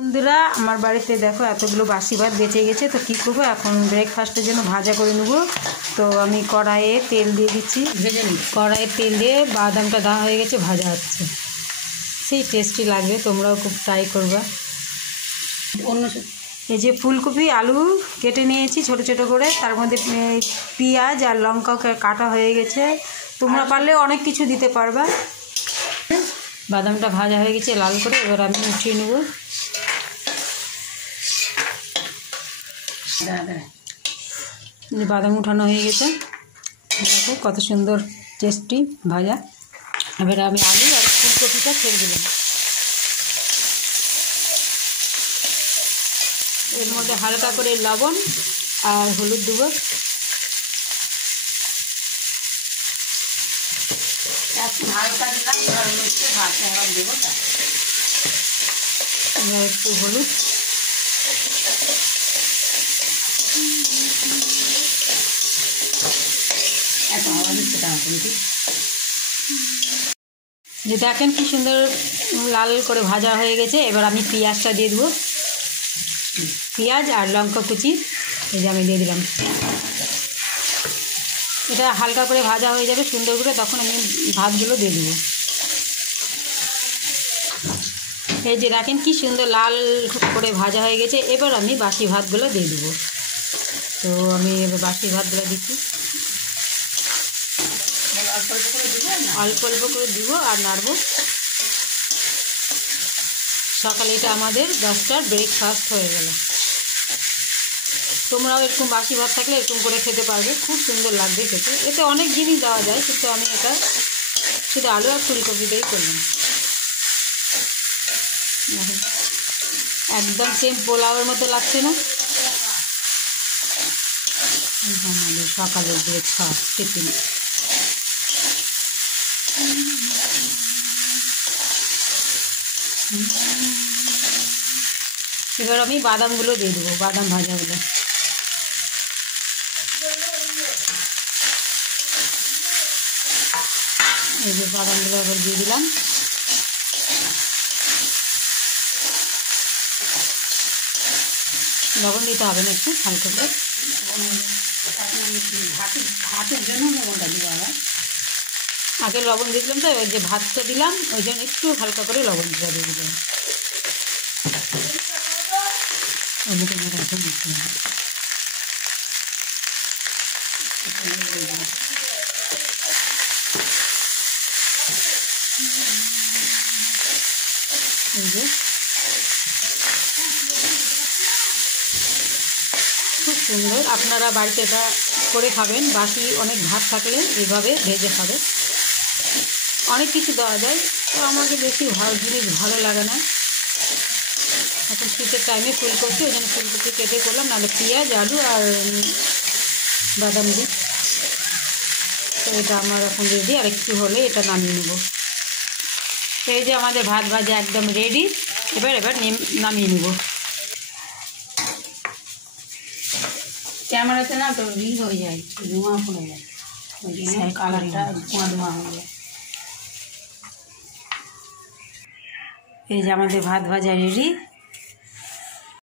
বন্ধুরা আমার বাড়িতে দেখো এতগুলো বাসি ভাত বেঁচে গেছে, তো কী করবো এখন ব্রেকফাস্টের জন্য ভাজা করে নেব। তো আমি কড়াইয়ে তেল দিয়ে দিচ্ছি, কড়াইয়ে তেল দিয়ে বাদামটা দেওয়া হয়ে গেছে, ভাজা হচ্ছে, সেই টেস্টি লাগবে, তোমরাও খুব ট্রাই করবা। এই যে ফুলকপি আলু কেটে নিয়েছি ছোট ছোট করে, তার মধ্যে পেঁয়াজ আর লঙ্কাও কাটা হয়ে গেছে, তোমরা পারলে অনেক কিছু দিতে পারবা। বাদামটা ভাজা হয়ে গেছে লাল করে, এবার আমি উঠিয়ে নেব। বাদাম উঠানো হয়ে গেছে, দেখো কত সুন্দর টেস্টি ভাজা। এবার আমি আলু আর ফুলকপিটা ছেড়ে দিলাম, এর মধ্যে হালকা করে লবণ আর হলুদ দেবো, একটু হলুদ, যে দেখেন কি সুন্দর লাল করে ভাজা হয়ে গেছে। এবার আমি পেঁয়াজটা দিয়ে দেবো, পেঁয়াজ আর লঙ্কা কুচি এই যে আমি দিয়ে দিলাম। এটা হালকা করে ভাজা হয়ে যাবে সুন্দর করে, তখন আমি ভাতগুলো দিয়ে দেবো। এই যে দেখেন কি সুন্দর লাল করে ভাজা হয়ে গেছে, এবার আমি বাসি ভাতগুলো দিয়ে দেবো। তো আমি এবার বাসি ভাতগুলো দিচ্ছি, অল্প অল্প করে দিব আর নাড়বো। সকালে এটা আমাদের 10টার ব্রেকফাস্ট হয়ে গেল। তোমরাও এরকম বাসি ভাত থাকলে এরকম করে খেতে পারবে, খুব সুন্দর লাগবে খেতে। এতে অনেক জিনিস দেওয়া যায়, কিন্তু আমি এটা শুধু আলু আর ফুলকপি দিয়েই করলাম। একদম সেম পোলাওয়ের মতো লাগছে না? আমাদের সকালের ব্রেকফাস্ট টিফিন। এবার আমি বাদামগুলো দিয়ে দেবো, বাদাম ভাজাগুলো। এই যে বাদামগুলো এবার দিয়ে দিলাম। লবণ দিতে হবে না, একটু হালকা করে, ভাতের জন্য লবণটা দিব। আগে লবণ দিয়ে দিলাম, তো ওই যে ভাতটা দিলাম ওই জন্য একটু হালকা করে লবণটা দিয়ে দিলাম। এই যে খুব সুন্দর, আপনারা বাড়িতে এটা করে খাবেন। বাকি অনেক ভাত থাকলে এইভাবে ভেজে খাবে। অনেক কিছু দেওয়া যায়, তো আমাকে বেশি জিনিস ভালো লাগে না। এখন শীতের টাইমে ফুলকপি, ওই জন্য ফুলকপি কেটে করলাম, নাহলে পেঁয়াজ আলু আর বাদাম দিই। তো এটা আমার এখন রেডি, আর একটু হলে এটা নামিয়ে নেব। তো এই যে আমাদের ভাত ভাজা একদম রেডি, এবার নামিয়ে নেব। ক্যামেরাতে না তো হয়ে যায়, ধোঁয়া পড়ে যায়, ওই জন্য কালারটা ধোঁয়া হয়ে যায়। এই যে আমাদের ভাত ভাজা রেডি।